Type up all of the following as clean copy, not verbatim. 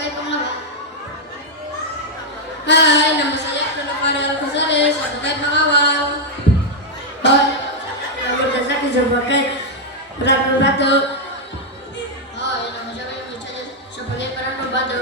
terkait pengalaman. Hai, nama saya Abdul Fadil Ghazali, saya terkait mengawal. Hai, nama saya sebagai peran pembantu. Hai, nama saya Yusuf sebagai peran pembantu.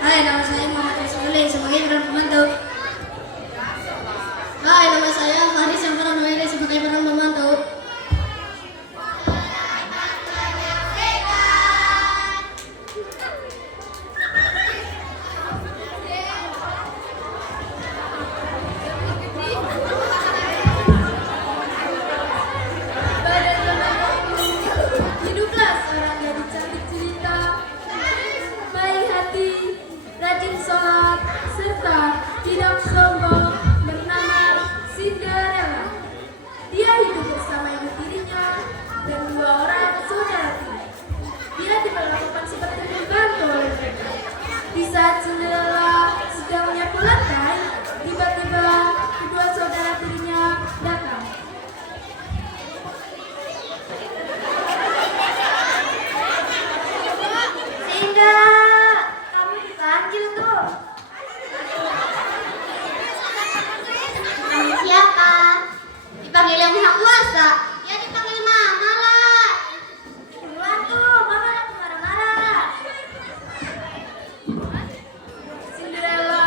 Hai, nama saya Muhammad Rizuli sebagai peran pembantu. Hai, nama saya Faris yang peran Noeli sebagai peran pembantu. Hiduplah seorang gadis cantik cerita, baik hati, rajin sholat, serta tidak sombong, bernama Cinderella. Dia hidup bersama ibu tirinya dan dua orang saudara tiri. Dia diperlakukan seperti pembantu oleh mereka. Di saat Cinderella sedang menyapu lantai, tiba-tiba kedua saudara tirinya datang. Sinda, kamu dipanggil tuh. Kamu siapa? Dipanggil yang pihak kuasa. Ya dipanggil mama lah. Buruan tuh, mama lagi marah-marah. Cinderella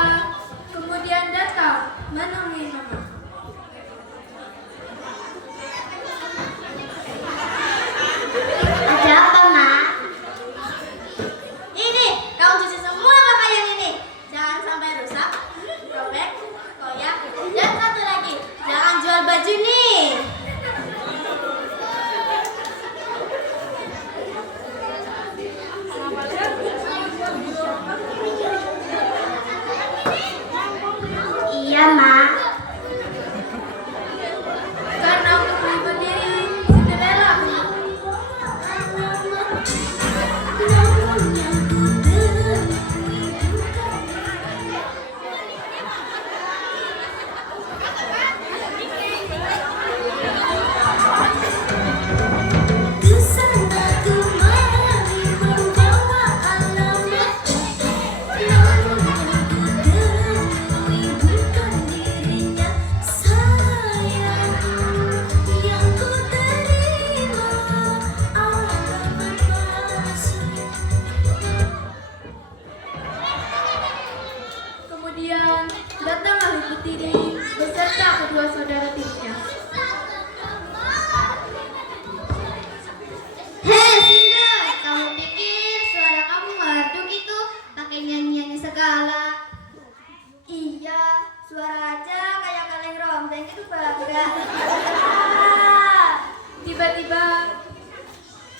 kemudian datang menemui mama. Ada apa, Ma? Ini, kamu cuci semua pakaian ini. Jangan sampai rusak, robek, koyak, dan satu lagi, jangan jual baju nih. Iya, Ma. Karena untuk melindungi diri, Cinderella kemudian datanglah ibu tiri beserta kedua saudara tirinya. Hei Sinda, kamu pikir suara kamu merdu gitu, pakai nyanyi-nyanyi segala. Iya, suara aja kayak kaleng rombeng itu bangga. Tiba-tiba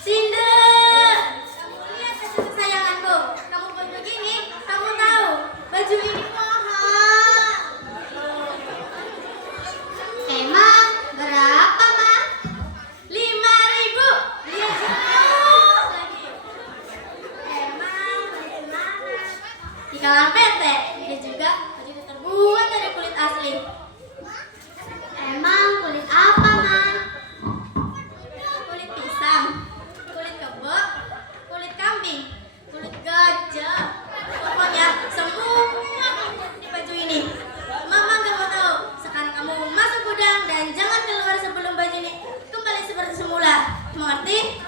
Sinda, lihat baju kesayanganku. Kamu baju gini, kamu tahu baju ini mahal. Emang berapa, Ma? 5.000. Dia jauh lagi. Emang dari mana? Di kalangan PT, dia juga baju itu terbuat dari kulit asli. Emang kulit apa, Ma? Kulit pisang, kulit kebo, kulit kambing, kulit gajah. Pokoknya semua di baju ini. Mama gak mau tahu. Sekarang kamu masuk gudang dan jangan keluar sebelum baju ini kembali seperti semula. Mengerti?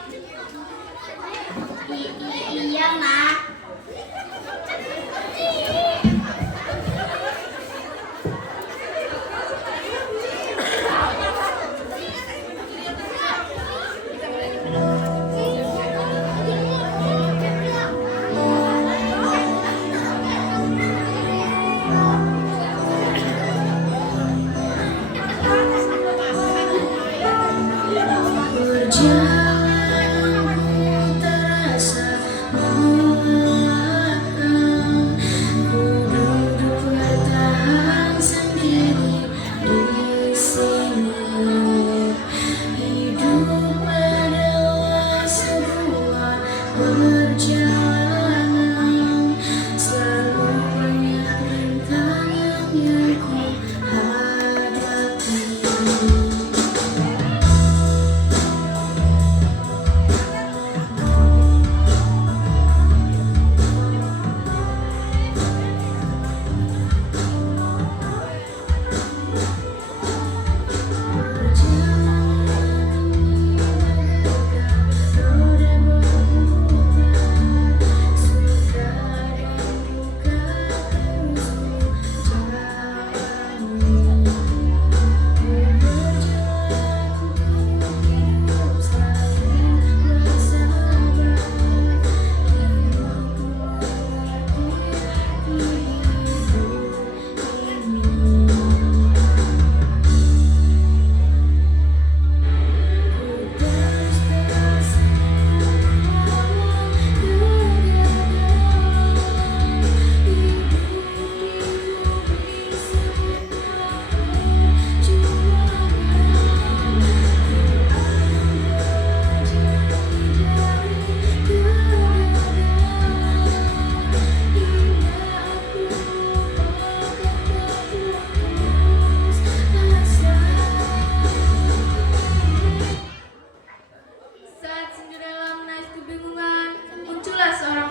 Iya, Ma. Perjalanan terasa mulia.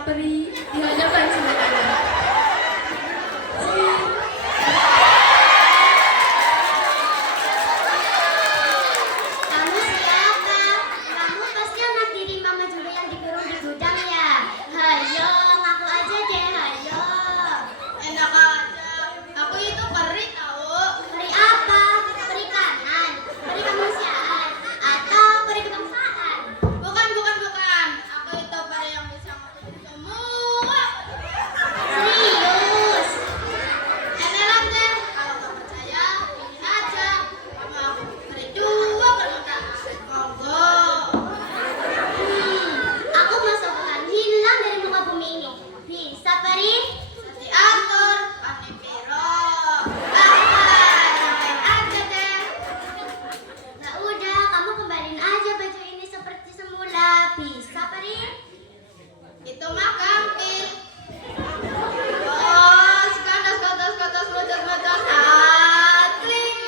Peri di hadapan Cinderella. Kamu siapa? Kamu pasti anak diri mama juga yang dikurung di gudang ya? Hayo, ngaku aja deh, hayo. Enak aja. Aku itu peri tahu. Peri apa? Peri kanan, peri kemanusiaan, atau peri kebangsaan? Bukan. Aku itu peri yang bisa ngelakuin semua. Serius? Enak deh. Kalau nggak percaya, ini aja. Sama aku peri dua permintaan. Monggo. Aku masuk akan hilang dari muka bumi ini. Bisa, Peri? Diatur, Panipiro. Sampai aja deh. Nah udah, kamu kembaliin aja baju ini seperti semula. Bisa, Peri? Itu mah gampil. Oh, katas, bocas, atling.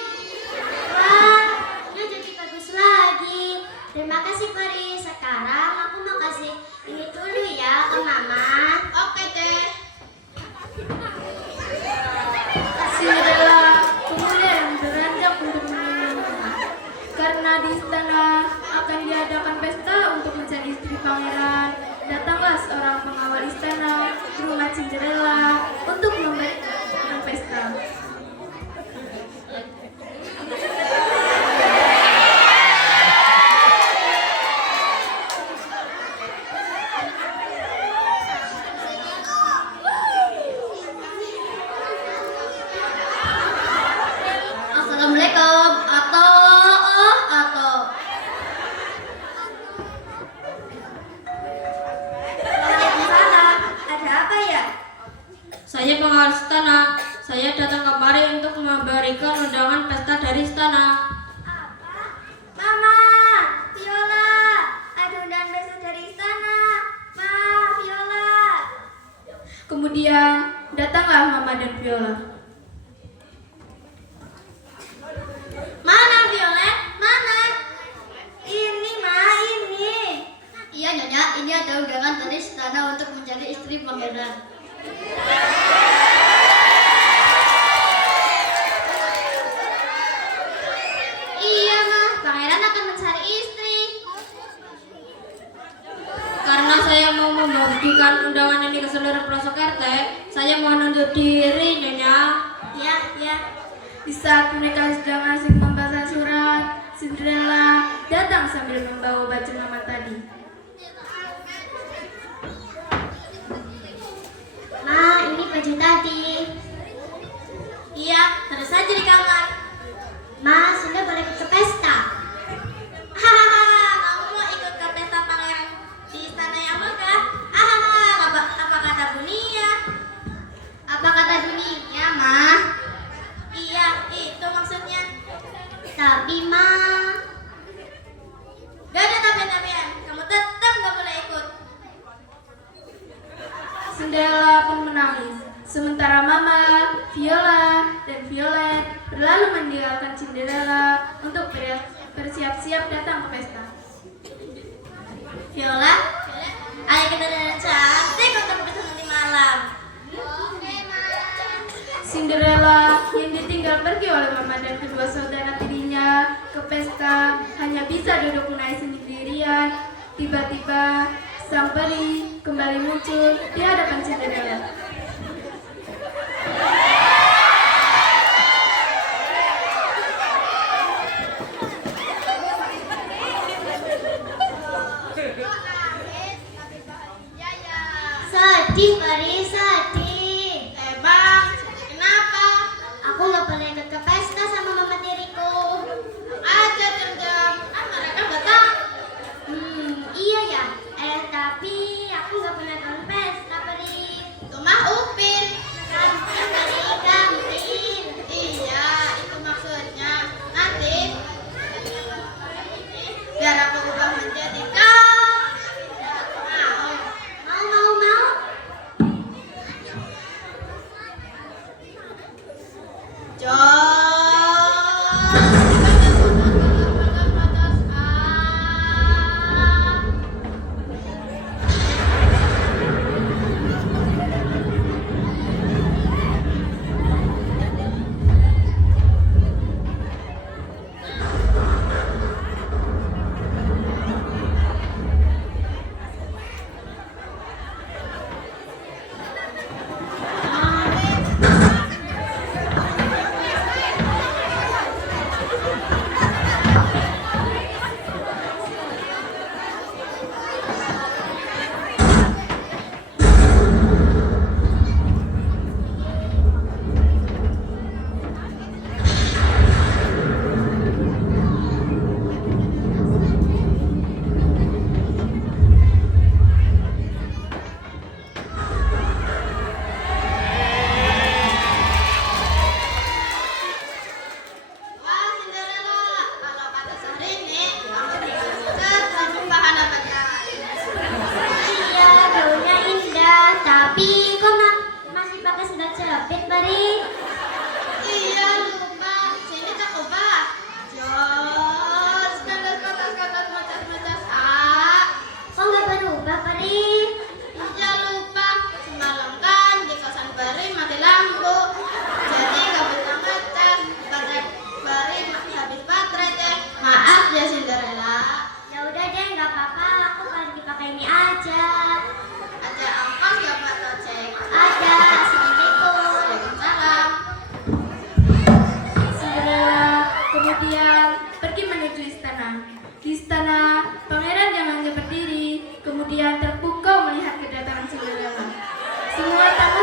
Wah, ini jadi bagus lagi. Terima kasih, Peri. Sekarang aku mau kasih ini dulu ya ke Mama. Oke deh. Cinderella pemuda yang beranjak untuk menemui Mama. Karena di istana akan diadakan pesta untuk mencari istri pangeran, datanglah seorang pengawal istana ke rumah Cinderella untuk memberikan pesta. Assalamualaikum. Atau. Waalaikumsalam. Ada apa ya? Saya pengawal istana. Saya datang kemari untuk memberikan undangan pesta dari istana. Apa? Mama, Viola. Ada undangan besok dari istana. Ma, Viola. Kemudian datanglah Mama dan Viola. Mana Violet? Mana? Ini, Ma, ini. Iya, Nyonya. Ini ada undangan dari istana untuk mencari istri pangeran. Iya, Ma. Pangeran akan mencari istri. Karena saya mau membagikan undangan ini ke seluruh pelosok RT, saya mohon undur diri, Nyonya. Ya, ya. Di saat mereka sedang asik membaca surat, Cinderella datang sambil membawa baju Mama tadi. Ma, ini baju tadi. Iya, terus saja di kamar. Ma, sudah boleh ikut ke pesta. Hahaha, kamu mau ikut ke pesta pangeran di istana yang megah? Hahaha, apa kata dunia? Apa kata dunia, Ma? Iya, itu maksudnya. Tapi, Ma. Gak ada tapi-tapian, kamu tetap gak boleh ikut. Cinderella pun menangis. Sementara Mama, Viola, dan Violet berlalu meninggalkan Cinderella untuk bersiap-siap datang ke pesta. Viola, ayo kita dandan cantik untuk pesta nanti malam. Cinderella yang ditinggal pergi oleh Mama dan kedua saudara tirinya ke pesta hanya bisa duduk menangis sendirian. Tiba-tiba sang peri kembali muncul di hadapan Cinderella. Sedih, Peri, sedih. Bang, kenapa? Aku nggak boleh ikut ke pesta sama mama tiriku. Aja jam-jam, mereka betah. Iya ya. Tapi aku nggak pernah ke pesta, Peri. Cuma Upin. Peri gampil. Iya, itu maksudnya. Nanti, biar aku ubah menjadi kau. Mau. Jom.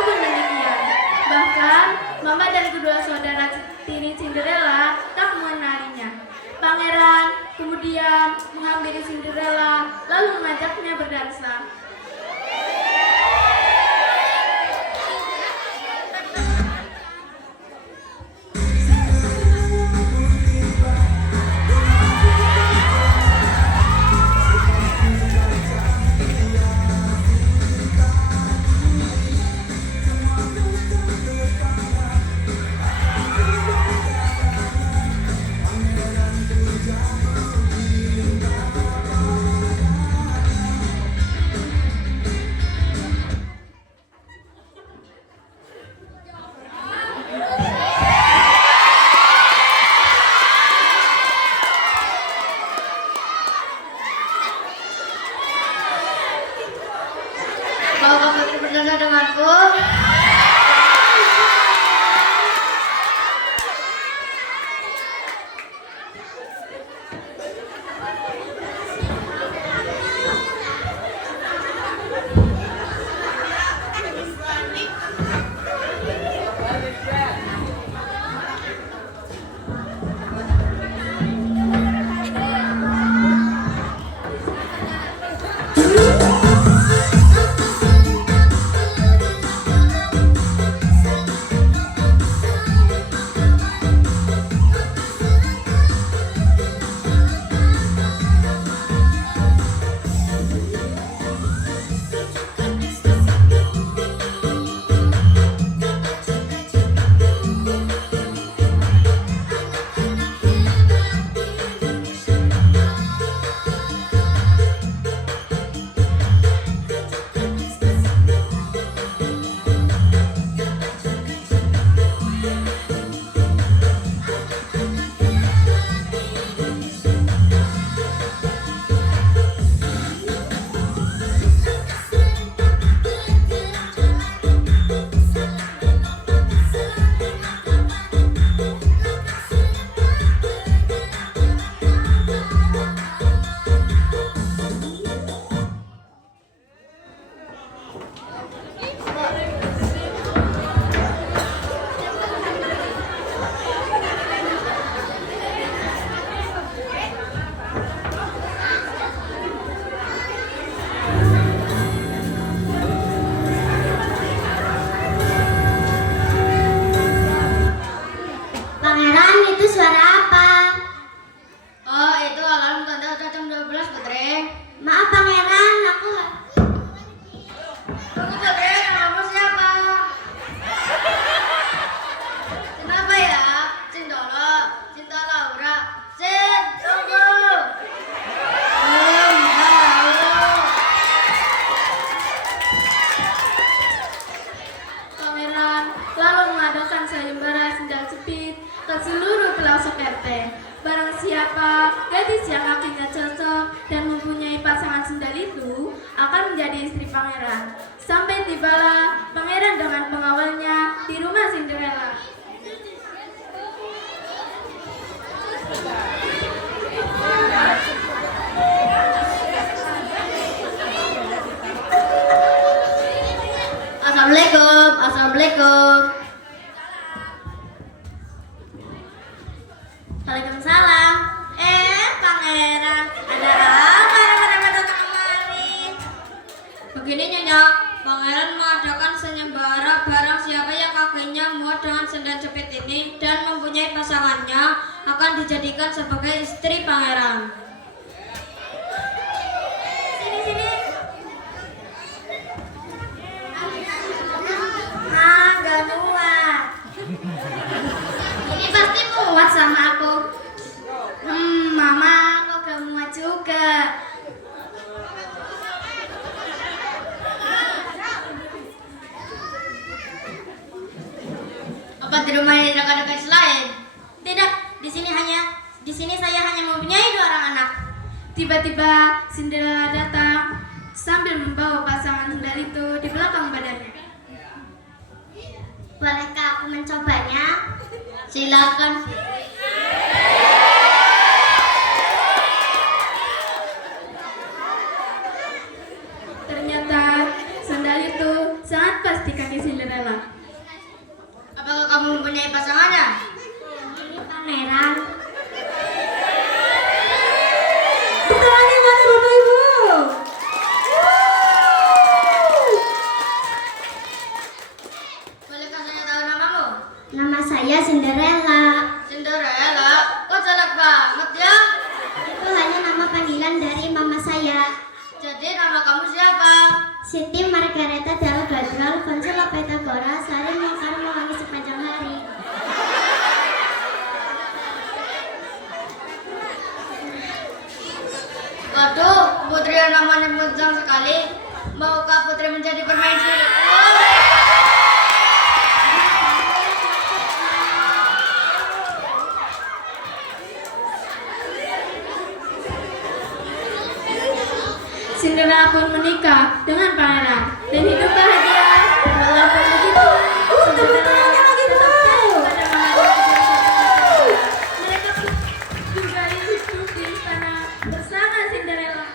pun demikian. Bahkan, Mama dan kedua saudara tiri Cinderella tak mengenalinya. Pangeran kemudian menghampiri Cinderella lalu mengajaknya berdansa. Mau kamu berdansa denganku? gadis yang akhirnya cocok dan mempunyai pasangan sendal itu akan menjadi istri pangeran. Sampai tibalah pangeran dengan pengawalnya di rumah Cinderella. Assalamualaikum, assalamualaikum. Waalaikumsalam. Pangeran, ada apa rame-rame datang kemari? Begini Nyonya, pangeran mengadakan sayembara barang siapa yang kakinya muat dengan sendal jepit ini dan mempunyai pasangannya akan dijadikan sebagai istri pangeran. Sini. Gak muat. Ini pasti muat sama aku. Mama, kok gak muat juga? Apa di rumah ini ada gadis lain? Tidak, di sini saya hanya mempunyai 2 orang anak. Tiba-tiba Cinderella datang sambil membawa pasangan sendal itu di belakang badannya. Bolehkah aku mencobanya? Silakan. Ternyata sandal itu sangat pas di kaki sebagai Cinderella. Apakah kamu mempunyai pasangannya? Ini pangeran. Tangannya mana Bapak Ibu? Bolehkah saya tahu namamu? Nama saya Cinderella. Cinderella, kok jelek banget ya? Itu hanya nama panggilan dari mama saya. Jadi nama kamu siapa? Siti Margareta Del Gadral Fonsela Pythagora Sari Mungkar Mewangi sepanjang hari. Waduh, putri yang namanya panjang sekali. Maukah putri menjadi permaisuri? Cinderella pun menikah dengan pangeran dan hidup bahagia. Walaupun begitu, Cinderella tetap jatuh pada pangeran. Mereka pun juga hidup di istana bersama Cinderella.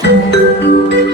Cinderella